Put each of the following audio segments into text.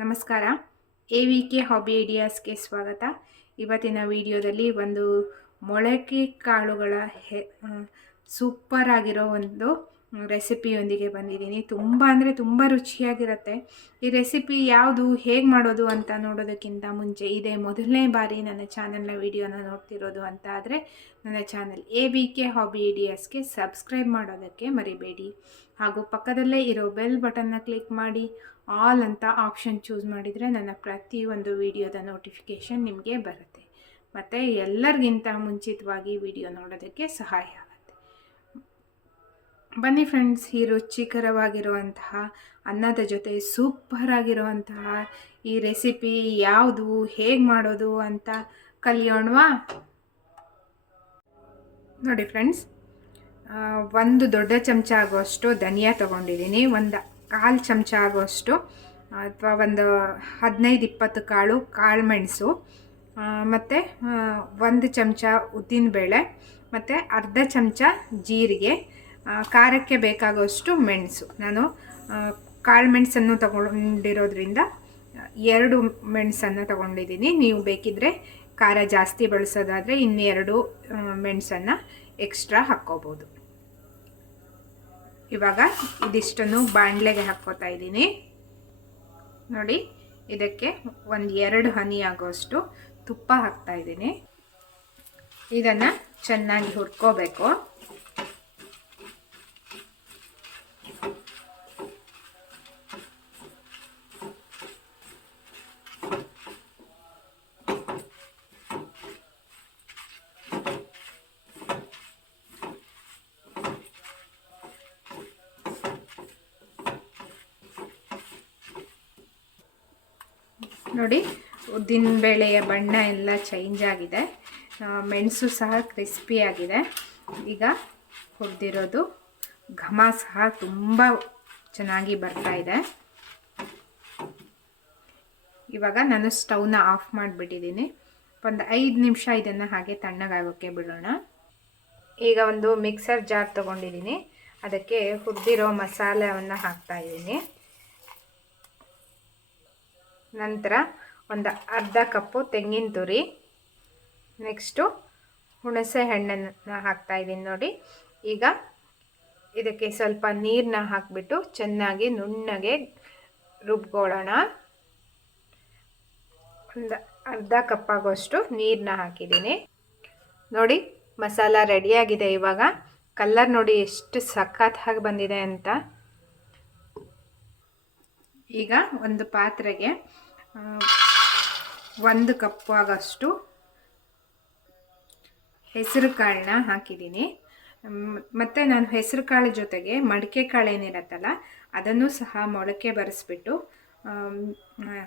ನಮಸ್ಕಾರ. A V K hobby ಐಡಿಯಾಸ್ಗೆ ಸ್ವಾಗತ. ಇವತ್ತಿನ ವಿಡಿಯೋದಲ್ಲಿ ಒಂದು ಮೊಳಕೆ ಕಾಳುಗಳ ಹೆ ಸೂಪರ್ ಆಗಿರೋ ಒಂದು ರೆಸಿಪಿಯೊಂದಿಗೆ ಬಂದಿದ್ದೀನಿ. ತುಂಬ ಅಂದರೆ ತುಂಬ ರುಚಿಯಾಗಿರುತ್ತೆ. ಈ ರೆಸಿಪಿ ಯಾವುದು, ಹೇಗೆ ಮಾಡೋದು ಅಂತ ನೋಡೋದಕ್ಕಿಂತ ಮುಂಚೆ ಇದೇ ಮೊದಲನೇ ಬಾರಿ ನನ್ನ ಚಾನಲ್ನ ವಿಡಿಯೋನ ನೋಡ್ತಿರೋದು ಅಂತ ಆದರೆ ನನ್ನ channel A B K hobby ಐಡಿಯಾಸ್ಗೆ subscribe ಮಾಡೋದಕ್ಕೆ ಮರಿಬೇಡಿ. ಹಾಗೂ ಪಕ್ಕದಲ್ಲೇ ಇರೋ ಬೆಲ್ ಬಟನ್ನ ಕ್ಲಿಕ್ ಮಾಡಿ. ಆಲ್ ಅಂತ ಆಪ್ಷನ್ ಚೂಸ್ ಮಾಡಿದರೆ ನನ್ನ ಪ್ರತಿಯೊಂದು ವಿಡಿಯೋದ ನೋಟಿಫಿಕೇಷನ್ ನಿಮಗೆ ಬರುತ್ತೆ. ಮತ್ತು ಎಲ್ಲರಿಗಿಂತ ಮುಂಚಿತವಾಗಿ ವಿಡಿಯೋ ನೋಡೋದಕ್ಕೆ ಸಹಾಯ. ಬನ್ನಿ ಫ್ರೆಂಡ್ಸ್ ಈ ರುಚಿಕರವಾಗಿರುವಂತಹ ಅನ್ನದ ಜೊತೆ ಸೂಪರ್ ಆಗಿರುವಂತಹ ಈ ರೆಸಿಪಿ ಯಾವುದು, ಹೇಗೆ ಮಾಡೋದು ಅಂತ ಕಲಿಯೋಣವಾ. ನೋಡಿ ಫ್ರೆಂಡ್ಸ್ ಒಂದು ದೊಡ್ಡ ಚಮಚ ಆಗುವಷ್ಟು ಧನಿಯಾ ತೊಗೊಂಡಿದ್ದೀನಿ, ಒಂದು ಕಾಲು ಚಮಚ ಆಗುವಷ್ಟು, ಅಥವಾ ಒಂದು ಹದಿನೈದು ಇಪ್ಪತ್ತು ಕಾಳು ಕಾಳು ಮೆಣಸು ಮತ್ತು ಒಂದು ಚಮಚ ಉದ್ದಿನಬೇಳೆ, ಮತ್ತು ಅರ್ಧ ಚಮಚ ಜೀರಿಗೆ ಖಾರಕ್ಕೆ ಬೇಕಾಗುವಷ್ಟು ಮೆಣಸು. ನಾನು ಕಾಳು ಮೆಣಸನ್ನು ತಗೊಂಡಿರೋದ್ರಿಂದ ಎರಡು ಮೆಣಸನ್ನು ತಗೊಂಡಿದ್ದೀನಿ. ನೀವು ಬೇಕಿದ್ದರೆ ಖಾರ ಜಾಸ್ತಿ ಬಳಸೋದಾದರೆ ಇನ್ನೆರಡು ಮೆಣಸನ್ನು ಎಕ್ಸ್ಟ್ರಾ ಹಾಕ್ಕೋಬೋದು. ಇವಾಗ ಇದಿಷ್ಟನ್ನು ಬಾಣಲೆಗೆ ಹಾಕ್ಕೋತಾ ಇದ್ದೀನಿ. ನೋಡಿ, ಇದಕ್ಕೆ ಒಂದು ಎರಡು ಹನಿ ಆಗೋಷ್ಟು ತುಪ್ಪ ಹಾಕ್ತಾ ಇದ್ದೀನಿ. ಇದನ್ನು ಚೆನ್ನಾಗಿ ಹುರ್ಕೋಬೇಕು. ನೋಡಿ, ಉದ್ದಿನ ಬೇಳೆಯ ಬಣ್ಣ ಎಲ್ಲ ಚೇಂಜ್ ಆಗಿದೆ. ಮೆಣಸು ಸಹ ಕ್ರಿಸ್ಪಿ ಆಗಿದೆ. ಈಗ ಹುರಿದಿರೋದು ಘಮ ಸಹ ತುಂಬ ಚೆನ್ನಾಗಿ ಬರ್ತಾ ಇದೆ. ಇವಾಗ ನಾನು ಸ್ಟವ್ನ ಆಫ್ ಮಾಡಿಬಿಟ್ಟಿದ್ದೀನಿ. ಒಂದು ಐದು ನಿಮಿಷ ಇದನ್ನು ಹಾಗೆ ತಣ್ಣಗಾಗೋಕ್ಕೆ ಬಿಡೋಣ. ಈಗ ಒಂದು ಮಿಕ್ಸರ್ ಜಾರ್ ತೊಗೊಂಡಿದ್ದೀನಿ. ಅದಕ್ಕೆ ಹುರಿದಿರೋ ಮಸಾಲೆಯನ್ನು ಹಾಕ್ತಾ ಇದ್ದೀನಿ. ನಂತರ ಒಂದು ಅರ್ಧ ಕಪ್ಪು ತೆಂಗಿನ ತುರಿ. ನೆಕ್ಸ್ಟು ಹುಣಸೆ ಹಣ್ಣನ್ನು ಹಾಕ್ತಾ ಇದ್ದೀನಿ ನೋಡಿ. ಈಗ ಇದಕ್ಕೆ ಸ್ವಲ್ಪ ನೀರನ್ನ ಹಾಕಿಬಿಟ್ಟು ಚೆನ್ನಾಗಿ ನುಣ್ಣಗೆ ರುಬ್ಕೊಳ್ಳೋಣ. ಒಂದು ಅರ್ಧ ಕಪ್ಪಾಗೋಷ್ಟು ನೀರನ್ನ ಹಾಕಿದ್ದೀನಿ ನೋಡಿ, ಮಸಾಲ ರೆಡಿಯಾಗಿದೆ ಇವಾಗ. ಕಲ್ಲರ್ ನೋಡಿ ಎಷ್ಟು ಸಖತ್ತಾಗಿ ಬಂದಿದೆ ಅಂತ. ಈಗ ಒಂದು ಪಾತ್ರೆಗೆ ಒಂದು ಕಪ್ಪು ಆಗಷ್ಟು ಹೆಸರು ಕಾಳನ್ನ ಹಾಕಿದ್ದೀನಿ. ಮತ್ತು ನಾನು ಹೆಸರು ಕಾಳು ಜೊತೆಗೆ ಮಡಿಕೆ ಕಾಳು ಏನಿರತ್ತಲ್ಲ, ಅದನ್ನು ಸಹ ಮೊಳಕೆ ಬರೆಸ್ಬಿಟ್ಟು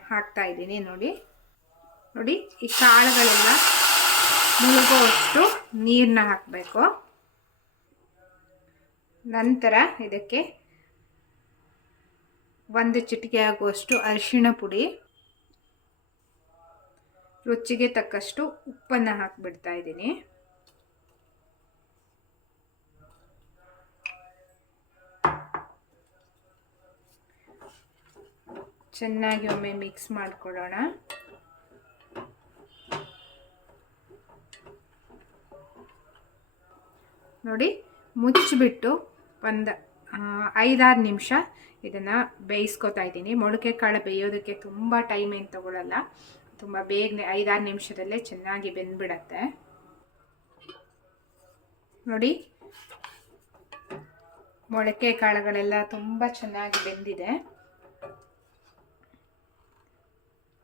ಹಾಕ್ತಾ ಇದ್ದೀನಿ ನೋಡಿ. ನೋಡಿ, ಈ ಕಾಳುಗಳೆಲ್ಲ ಮುಳುಗೋಷ್ಟು ನೀರನ್ನ ಹಾಕಬೇಕು. ನಂತರ ಇದಕ್ಕೆ ಒಂದು ಚಿಟಿಕೆ ಆಗುವಷ್ಟು ಅರಿಶಿಣ ಪುಡಿ. ರುಚಿಗೆ ತಕ್ಕಷ್ಟು ಉಪ್ಪನ್ನು ಹಾಕಿಬಿಡ್ತಾ ಇದ್ದೀನಿ. ಚೆನ್ನಾಗಿ ಒಮ್ಮೆ ಮಿಕ್ಸ್ ಮಾಡಿಕೊಳ್ಳೋಣ. ನೋಡಿ, ಮುಚ್ಚಿಬಿಟ್ಟು ಒಂದು ಐದಾರು ನಿಮಿಷ ಇದನ್ನು ಬೇಯಿಸ್ಕೊತಾ ಇದ್ದೀನಿ. ಮೊಳಕೆ ಕಾಳು ಬೇಯೋದಕ್ಕೆ ತುಂಬ ಟೈಮ್ ಏನು ತಗೊಳ್ಳಲ್ಲ ತುಂಬ ಬೇಗನೆ ಐದಾರು ನಿಮಿಷದಲ್ಲೇ ಚೆನ್ನಾಗಿ ಬೆಂದ್ಬಿಡತ್ತೆ. ನೋಡಿ. ಮೊಳಕೆ ಕಾಳುಗಳೆಲ್ಲ ತುಂಬ ಚೆನ್ನಾಗಿ ಬೆಂದಿದೆ.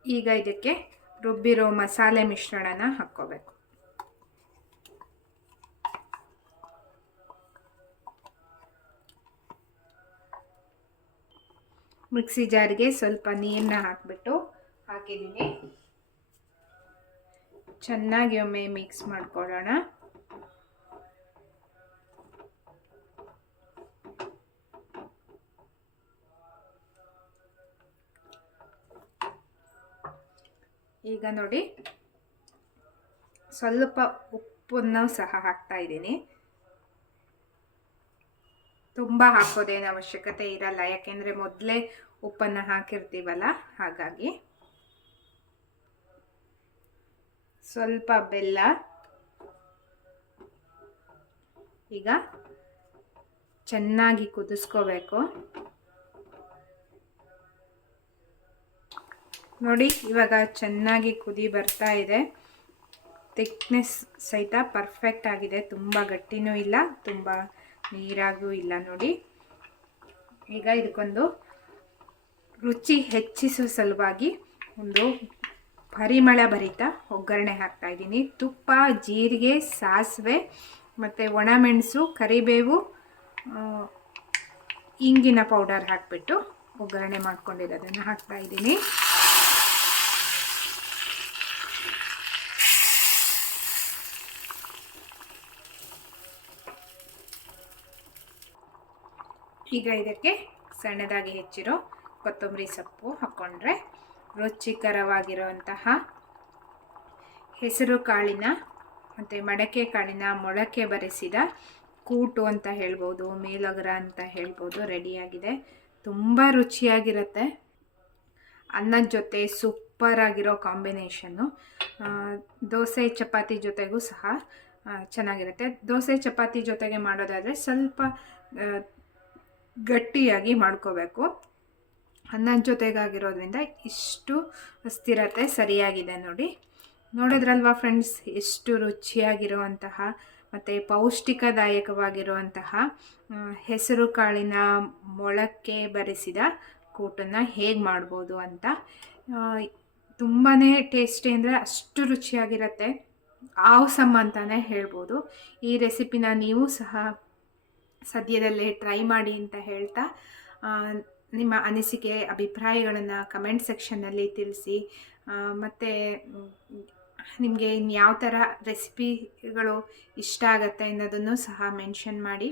ಈಗ ಇದಕ್ಕೆ ರುಬ್ಬಿರೋ ಮಸಾಲೆ ಮಿಶ್ರಣನ ಹಾಕ್ಕೋಬೇಕು. ಮಿಕ್ಸಿ ಜಾರಿಗೆ ಸ್ವಲ್ಪ ನೀರನ್ನ ಹಾಕಿಬಿಟ್ಟು ಹಾಕಿದ್ದೀನಿ. ಚೆನ್ನಾಗಿ ಒಮ್ಮೆ ಮಿಕ್ಸ್ ಮಾಡ್ಕೊಳ್ಳೋಣ. ಈಗ ನೋಡಿ ಸ್ವಲ್ಪ ಉಪ್ಪನ್ನು ಸಹ ಹಾಕ್ತಾ ಇದ್ದೀನಿ. ತುಂಬ ಹಾಕೋದೇನು ಅವಶ್ಯಕತೆ ಇರಲ್ಲ. ಯಾಕೆಂದರೆ ಮೊದಲೇ ಉಪ್ಪನ್ನು ಹಾಕಿರ್ತೀವಲ್ಲ, ಹಾಗಾಗಿ. ಸ್ವಲ್ಪ ಬೆಲ್ಲ. ಈಗ ಚೆನ್ನಾಗಿ ಕುದಿಸ್ಕೋಬೇಕು. ನೋಡಿ, ಇವಾಗ ಚೆನ್ನಾಗಿ ಕುದಿ ಬರ್ತಾ ಇದೆ. ಥಿಕ್ನೆಸ್ ಸಹಿತ ಪರ್ಫೆಕ್ಟ್ ಆಗಿದೆ. ತುಂಬ ಗಟ್ಟಿನೂ ಇಲ್ಲ, ತುಂಬ ನೀರಾಗೂ ಇಲ್ಲ ನೋಡಿ. ಈಗ ಇದಕ್ಕೊಂದು ರುಚಿ ಹೆಚ್ಚಿಸುವ ಸಲುವಾಗಿ ಒಂದು ಪರಿಮಳ ಭರಿತ ಒಗ್ಗರಣೆ ಹಾಕ್ತಾ ಇದ್ದೀನಿ. ತುಪ್ಪ, ಜೀರಿಗೆ, ಸಾಸಿವೆ, ಮತ್ತು ಒಣಮೆಣಸು, ಕರಿಬೇವು ಇಂಗಿನ ಪೌಡರ್ ಹಾಕಿಬಿಟ್ಟು ಒಗ್ಗರಣೆ ಮಾಡ್ಕೊಂಡಿರೋದನ್ನು ಹಾಕ್ತಾ ಇದ್ದೀನಿ. ಈಗ ಇದಕ್ಕೆ ಸಣ್ಣದಾಗಿ ಹೆಚ್ಚಿರೋ ಕೊತ್ತಂಬರಿ ಸೊಪ್ಪು ಹಾಕ್ಕೊಂಡ್ರೆ ರುಚಿಕರವಾಗಿರುವಂತಹ ಹೆಸರು ಕಾಳಿನ, ಮತ್ತು ಮಡಕೆ ಕಾಳಿನ ಮೊಳಕೆ ಬರೆಸಿದ ಕೂಟು ಅಂತ ಹೇಳ್ಬೋದು, ಮೇಲಗರ ಅಂತ ಹೇಳ್ಬೋದು ರೆಡಿಯಾಗಿದೆ ತುಂಬ ರುಚಿಯಾಗಿರುತ್ತೆ. ಅನ್ನದ ಜೊತೆ ಸೂಪರ್ ಆಗಿರೋ ಕಾಂಬಿನೇಷನ್ನು ದೋಸೆ, ಚಪಾತಿ ಜೊತೆಗೂ ಸಹ ಚೆನ್ನಾಗಿರುತ್ತೆ. ದೋಸೆ, ಚಪಾತಿ ಜೊತೆಗೆ ಮಾಡೋದಾದರೆ ಸ್ವಲ್ಪ ಗಟ್ಟಿಯಾಗಿ ಮಾಡ್ಕೋಬೇಕು. ಅನ್ನದ ಜೊತೆಗಾಗಿರೋದ್ರಿಂದ ಇಷ್ಟು ಸ್ಥಿರತೆ ಸರಿಯಾಗಿದೆ ನೋಡಿ. ನೋಡಿದ್ರಲ್ವಾ ಫ್ರೆಂಡ್ಸ್, ಎಷ್ಟು ರುಚಿಯಾಗಿರುವಂತಹ ಮತ್ತು ಪೌಷ್ಟಿಕದಾಯಕವಾಗಿರುವಂತಹ ಹೆಸರು ಕಾಳಿನ ಮೊಳಕೆ ಬರೆಸಿದ ಕೂಟನ್ನು ಹೇಗೆ ಮಾಡ್ಬೋದು ಅಂತ. ತುಂಬಾ ಟೇಸ್ಟಿ ಅಂದರೆ ಅಷ್ಟು ರುಚಿಯಾಗಿರುತ್ತೆ. ಆವಸಮ್ ಅಂತಲೇ ಹೇಳ್ಬೋದು. ಈ ರೆಸಿಪಿನ ನೀವು ಸಹ ಸದ್ಯದಲ್ಲೇ ಟ್ರೈ ಮಾಡಿ ಅಂತ ಹೇಳ್ತಾ ನಿಮ್ಮ ಅನಿಸಿಕೆ, ಅಭಿಪ್ರಾಯಗಳನ್ನು ಕಮೆಂಟ್ ಸೆಕ್ಷನ್ನಲ್ಲಿ ತಿಳಿಸಿ ಮತ್ತು ನಿಮಗೆ ಇನ್ಯಾವ ಥರ ರೆಸಿಪಿಗಳು ಇಷ್ಟ ಆಗುತ್ತೆ ಅನ್ನೋದನ್ನು ಸಹ ಮೆನ್ಷನ್ ಮಾಡಿ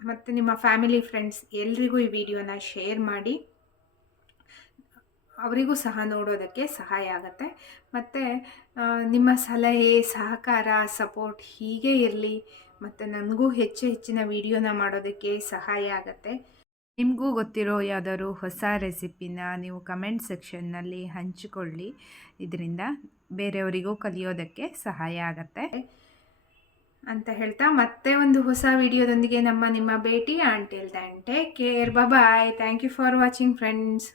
ಮತ್ತು ನಿಮ್ಮ ಫ್ಯಾಮಿಲಿ ಫ್ರೆಂಡ್ಸ್ ಎಲ್ರಿಗೂ ಈ ವಿಡಿಯೋನ ಶೇರ್ ಮಾಡಿ, ಅವರಿಗೂ ಸಹ ನೋಡೋದಕ್ಕೆ ಸಹಾಯ ಆಗುತ್ತೆ. ಮತ್ತು ನಿಮ್ಮ ಸಲಹೆ, ಸಹಕಾರ ಸಪೋರ್ಟ್ ಹೀಗೆ ಇರಲಿ. ಮತ್ತು ನನಗೂ ಹೆಚ್ಚು ಹೆಚ್ಚಿನ ವೀಡಿಯೋನ ಮಾಡೋದಕ್ಕೆ ಸಹಾಯ ಆಗುತ್ತೆ. ನಿಮಗೂ ಗೊತ್ತಿರೋ ಯಾವುದಾದ್ರು ಹೊಸ ರೆಸಿಪಿನ ನೀವು ಕಮೆಂಟ್ ಸೆಕ್ಷನ್ನಲ್ಲಿ ಹಂಚಿಕೊಳ್ಳಿ. ಇದರಿಂದ ಬೇರೆಯವರಿಗೂ ಕಲಿಯೋದಕ್ಕೆ ಸಹಾಯ ಆಗತ್ತೆ. ಅಂತ ಹೇಳ್ತಾ ಮತ್ತೆ ಒಂದು ಹೊಸ ವಿಡಿಯೋದೊಂದಿಗೆ ನಮ್ಮ ನಿಮ್ಮ ಭೇಟಿ. Until then take care bye thank you for watching friends